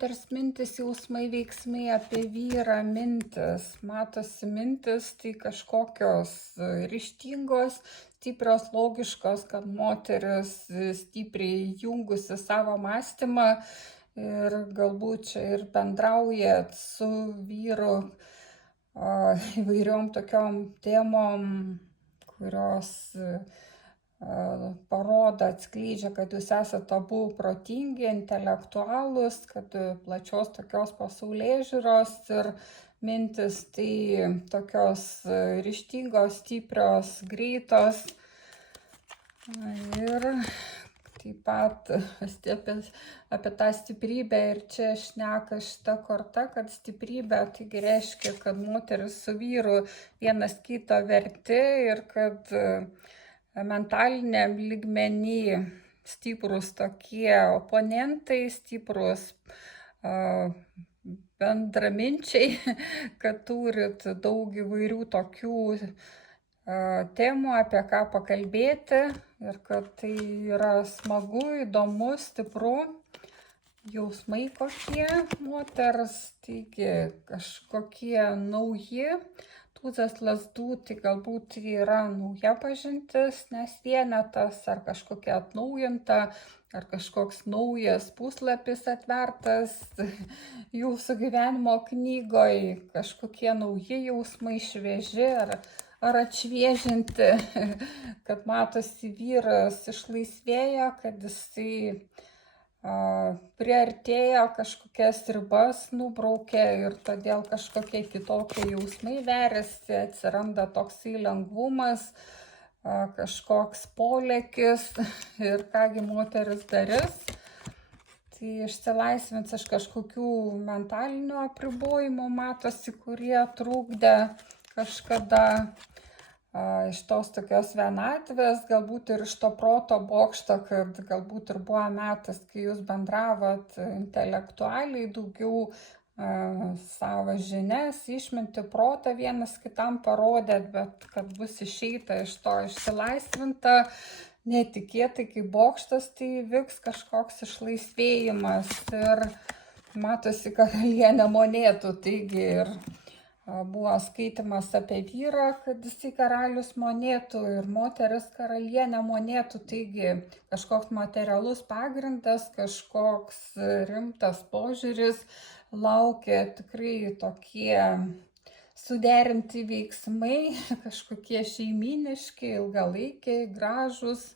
moters mintis, jausmai, veiksmai apie vyrą, mintis. Matosi mintis, tai kažkokios ryžtingos, stiprios, logiškos, kad moteris stipriai jungusi savo mąstymą ir galbūt čia ir bendraujat su vyru įvairiom tokiom temom, kurios parodo, atskleidžia, kad jūs esate abu protingi, intelektualūs, kad plačios tokios pasaulėžiūros ir mintis tai tokios ryžtingos, stiprios, greitos. Ir taip pat apie tą stiprybę ir čia šneka šita korta, kad stiprybė taigi reiškia, kad moteris su vyru vienas kito verti ir kad mentaliniam lygmenį stiprus tokie oponentai, stiprus bendraminčiai, kad turit daug įvairių tokių temų, apie ką pakalbėti ir kad tai yra smagu, įdomu, stipru, jausmai kokie moters, taigi kažkokie nauji. Tūzas lazdų tai galbūt yra nauja pažintis, nes vienetas ar kažkokia atnaujinta, ar kažkoks naujas puslapis atvertas jūsų gyvenimo knygoje, kažkokie nauji jausmai, švieži ar atšviežinti, kad matosi vyras išlaisvėja, kad jisai priartėjo kažkokias ribas, nubraukė ir todėl kažkokie kitokie jausmai veriasi, atsiranda toksai lengvumas, kažkoks polėkis ir kągi moteris darys. Tai išsilaisvins iš kažkokių mentalinių apribojimų, matosi, kurie trukdė kažkada iš tos tokios vienatvės, galbūt ir iš to proto bokšto, kad galbūt ir buvo metas, kai jūs bendravot intelektualiai, daugiau savo žinias, išmintį, protą vienas kitam parodėt, bet kad bus išeita iš to išsilaisvinta, netikėtai, kai bokštas, tai vyks kažkoks išlaisvėjimas ir matosi karalienė monetų, taigi ir buvo skaitimas apie vyrą, kad jisai karalius monetų ir moteris karalienė monetų, taigi kažkoks materialus pagrindas, kažkoks rimtas požiūris, laukia tikrai tokie suderinti veiksmai, kažkokie šeimyniški, ilgalaikiai, gražūs.